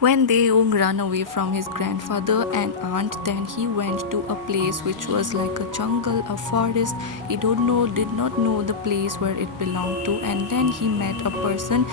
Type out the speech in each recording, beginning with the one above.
When Deong ran away from his grandfather and aunt, then he went to a place which was like a jungle, a forest. He did not know the place where it belonged to, and then he met a person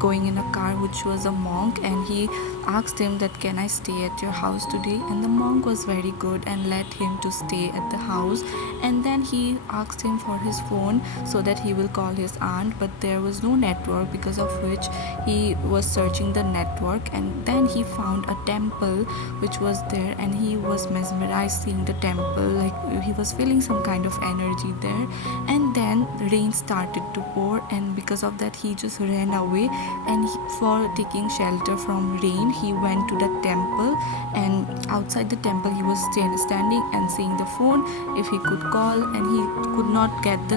going in a car which was a monk, and he asked him that can I stay at your house today, and the monk was very good and let him to stay at the house. And then he asked him for his phone so that he will call his aunt, but there was no network, because of which he was searching the network, and then he found a temple which was there, and he was mesmerized seeing the temple, like he was feeling some kind of energy there. And then rain started to pour, and because of that he just ran away, and for taking shelter from rain he went to the temple, and outside the temple he was standing and seeing the phone if he could call, and he could not get the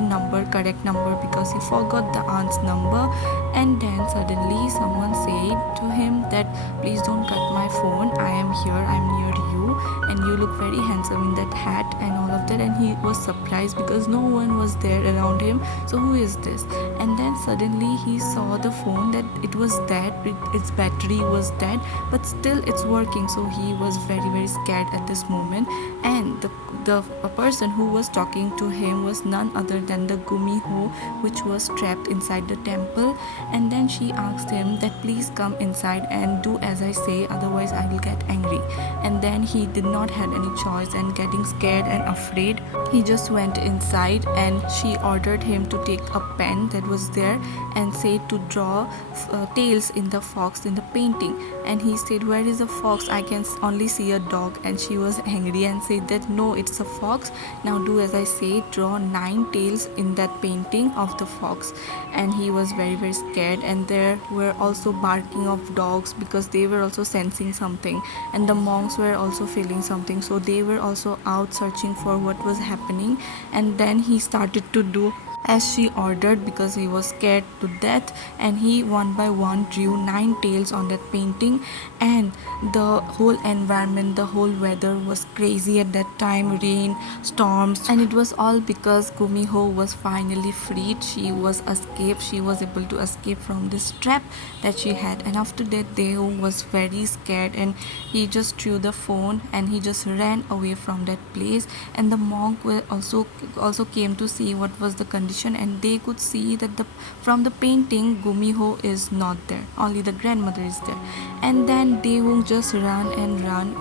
correct number, because he forgot the aunt's number. And then suddenly someone said to him that please don't cut my phone, I am here, I'm near you, and you look very handsome in that hat and all of that. And he was surprised because no one was there around him, so who is this? And then suddenly he saw the phone that it was dead, its battery was dead, but still it's working. So he was very scared at this moment. And the a person who was talking to him was none other than the Gumiho, which was trapped inside the temple. And then she asked him that please come inside and do as I say, otherwise I will get angry. And then he did not had any choice, and getting scared and afraid, he just went inside, and she ordered him to take a pen that was there and said to draw tails in the fox in the painting. And he said, where is the fox? I can only see a dog. And she was angry and said that no, it's a fox. Now do as I say, draw 9 tails in that painting of the fox. And he was very scared, and there were also barking of dogs because they were also sensing something, and the monks were also feeling something, so they were also out searching for what was happening. And then he started to do as she ordered because he was scared to death, and he one by one drew 9 tails on that painting. And the whole environment, the whole weather was crazy at that time, rain, storms, and it was all because Gumiho was finally freed. She was able to escape from this trap that she had. And after that Deo was very scared, and he just threw the phone and he just ran away from that place. And the monk were also came to see what was the condition, and they could see that from the painting Gumiho is not there, only the grandmother is there. And then Daewoo just run,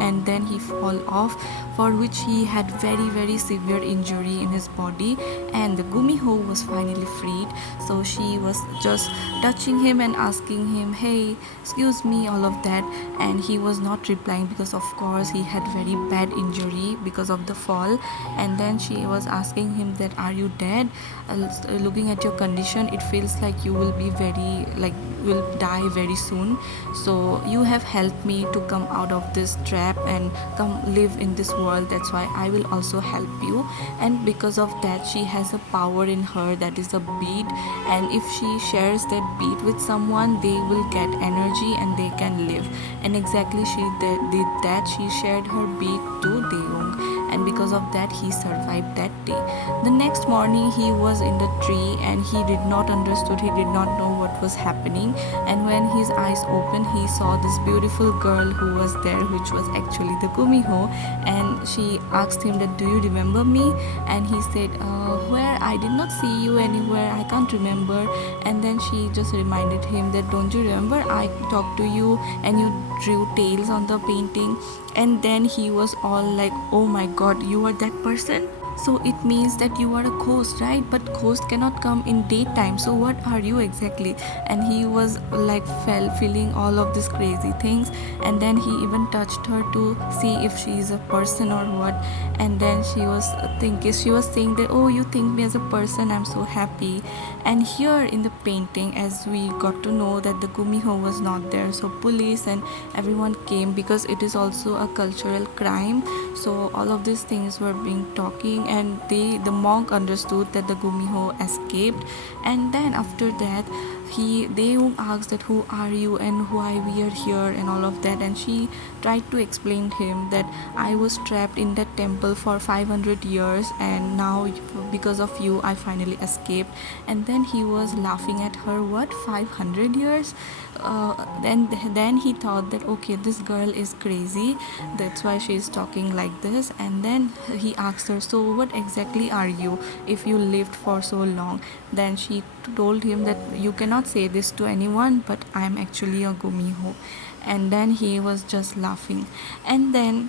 and then he fall off, for which he had very severe injury in his body. And the Gumiho was finally freed, so she was just touching him and asking him, hey, excuse me, all of that. And he was not replying because of course he had very bad injury because of the fall. And then she was asking him that are you dead? Looking at your condition, it feels like you will be will die very soon, so you have helped me to come out of this trap and come live in this world, that's why I will also help you. And because of that, she has a power in her, that is a bead, and if she shares that bead with someone, they will get energy and they can live. And exactly she did that. She shared her bead to Deong, and because of that he survived that day. The next morning he was in the tree, and he did not understood, he did not know what was happening. And when his eyes opened, he saw this beautiful girl who was there, which was actually the Gumiho. And she asked him that do you remember me? And he said, where? I did not see you anywhere, I can't remember. And then she just reminded him that don't you remember I talked to you and you drew tails on the painting? And then he was all like, oh my god, you are that person? So it means that you are a ghost, right? But ghost cannot come in daytime, so what are you exactly? And he was like feeling all of these crazy things. And then he even touched her to see if she is a person or what. And then she was saying that, oh, you think me as a person, I'm so happy. And here in the painting, as we got to know that the Gumiho was not there, so police and everyone came, because it is also a cultural crime. So all of these things were being talking, and the monk understood that the Gumiho escaped. And then after that, they asked that who are you and why we are here and all of that, and she tried to explain to him that I was trapped in that temple for 500 years, and now because of you I finally escaped. And then he was laughing at her. What, 500 years? Then he thought that okay, this girl is crazy, that's why she is talking like this. And then he asked her, so what exactly are you if you lived for so long? Then she told him that you cannot say this to anyone, but I'm actually a Gumiho. And then he was just laughing. And then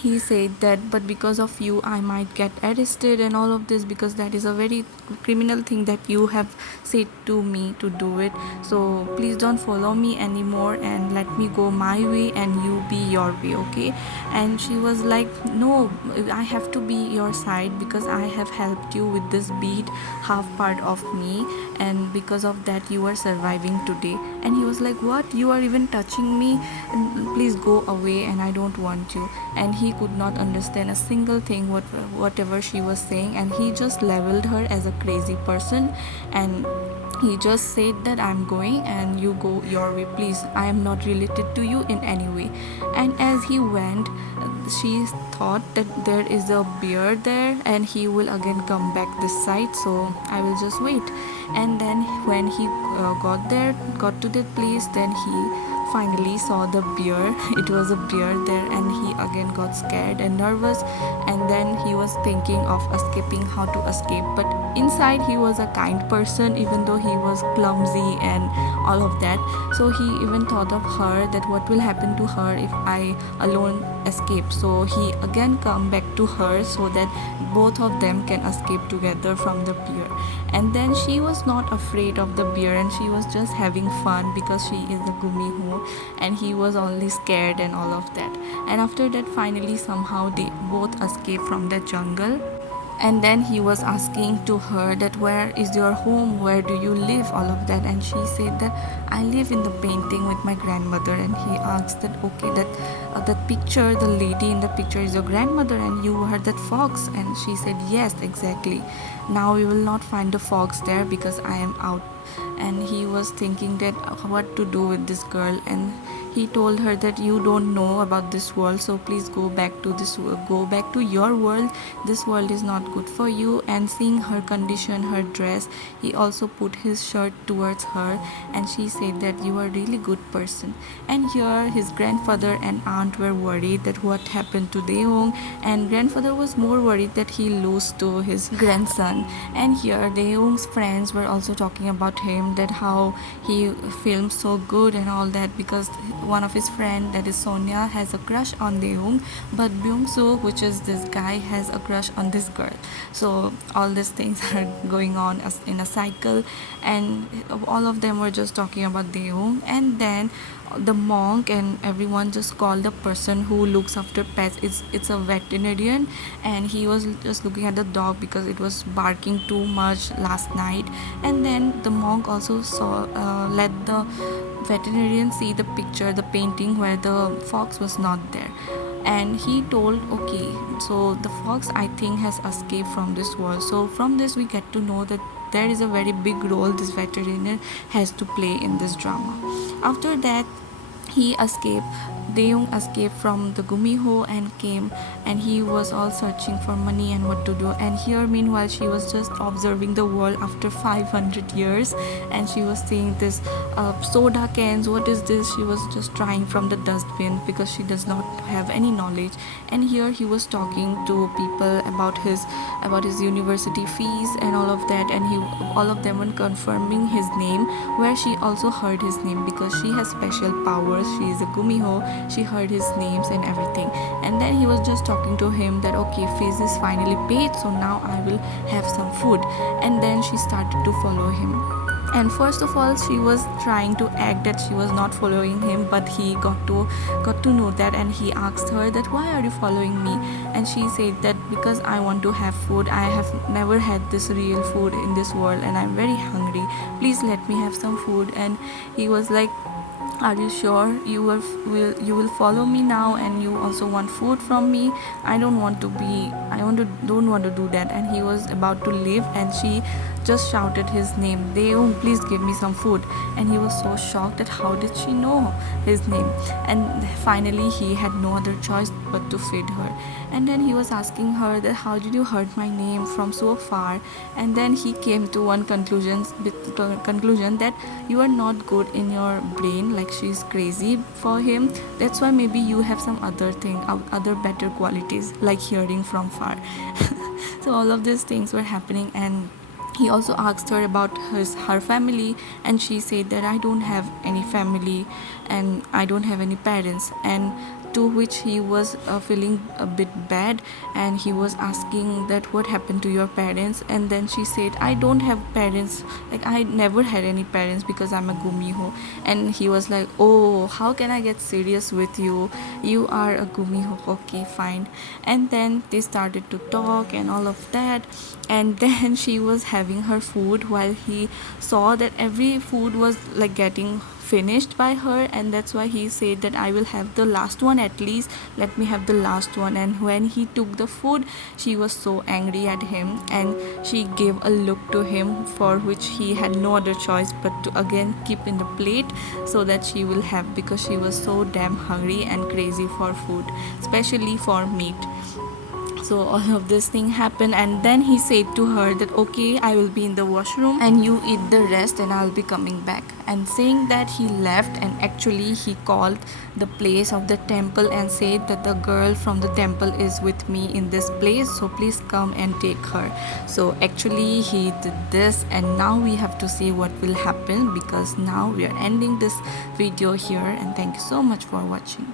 he said that but because of you I might get arrested and all of this, because that is a very criminal thing that you have said to me to do it. So please don't follow me anymore and let me go my way and you be your way, okay? And she was like, no, I have to be your side because I have helped you with this beat half part of me, and because of that you are surviving today. And he was like, what, you are even touching me? Please go away and I don't want you. And he could not understand a single thing whatever she was saying, and he just leveled her as a crazy person. And he just said that I'm going and you go your way, please, I am not related to you in any way. And as he went, she thought that there is a bear there and he will again come back this side, so I will just wait. And then when he got to that place, then he finally saw the bear. It was a bear there, and he again got scared and nervous. And then he was thinking of escaping, how to escape. But inside, he was a kind person, even though he was clumsy and all of that. So he even thought of her, that what will happen to her if I alone escape. So he again come back to her so that both of them can escape together from the bear. And then she was not afraid of the bear, and she was just having fun because she is a Gumiho, and he was only scared and all of that. And after that, finally somehow they both escaped from the jungle. And then he was asking to her that where is your home, where do you live, all of that. And she said that I live in the painting with my grandmother. And he asked that okay, that picture, the lady in the picture is your grandmother, and you were that fox. And she said yes, exactly. Now we will not find the fox there because I am out. And he was thinking that what to do with this girl. And he told her that you don't know about this world, so please go back to go back to your world. This world is not good for you. And seeing her condition, her dress, he also put his shirt towards her, and she said that you are really good person. And here his grandfather and aunt were worried that what happened to Deong, and grandfather was more worried that he lost to his grandson. And here Deong's friends were also talking about him, that how he filmed so good and all that, because one of his friend, that is Sonia, has a crush on Deung, but Byung-soo, which is this guy, has a crush on this girl. So all these things are going on in a cycle, and all of them were just talking about Deung. And then the monk and everyone just called the person who looks after pets, it's a veterinarian, and he was just looking at the dog because it was barking too much last night. And then the monk also saw let the veterinarian see the picture, the painting where the fox was not there. And he told okay, so the fox I think has escaped from this world. So from this we get to know that there is a very big role this veterinarian has to play in this drama. After that, he escaped. Deung escaped from the Gumiho and came, and he was all searching for money and what to do. And here meanwhile she was just observing the world after 500 years, and she was seeing this soda cans, what is this, she was just trying from the dustbin because she does not have any knowledge. And here he was talking to people about his university fees and all of that, and all of them were confirming his name, where she also heard his name because she has special powers, she is a Gumiho, she heard his names and everything. And then he was just talking to him that okay, fees is finally paid, so now I will have some food. And then she started to follow him. And first of all she was trying to act that she was not following him, but he got to know that, and he asked her that why are you following me. And she said that because I want to have food, I have never had this real food in this world and I'm very hungry, please let me have some food. And he was like, are you sure you will follow me now and you also want food from me? I don't want to do that. And he was about to leave, and she just shouted his name, Deum, please give me some food. And he was so shocked that how did she know his name. And finally he had no other choice but to feed her. And then he was asking her that how did you heard my name from so far. And then he came to one conclusion that you are not good in your brain, like she's crazy for him. That's why maybe you have some other thing, other better qualities like hearing from far. So all of these things were happening, and he also asked her about her family, and she said that I don't have any family and I don't have any parents. And to which he was feeling a bit bad, and he was asking that what happened to your parents. And then she said I don't have parents, like I never had any parents because I'm a Gumiho. And he was like, oh, how can I get serious with you, you are a Gumiho, okay fine. And then they started to talk and all of that. And then she was having her food while he saw that every food was like getting finished by her. And that's why he said that I will have the last one, at least let me have the last one. And when he took the food, she was so angry at him, and she gave a look to him for which he had no other choice but to again keep in the plate so that she will have, because she was so damn hungry and crazy for food, especially for meat. So all of this thing happened, and then he said to her that okay, I will be in the washroom and you eat the rest and I'll be coming back. And saying that, he left, and actually he called the place of the temple and said that the girl from the temple is with me in this place, so please come and take her. So actually he did this, and now we have to see what will happen, because now we are ending this video here. And thank you so much for watching.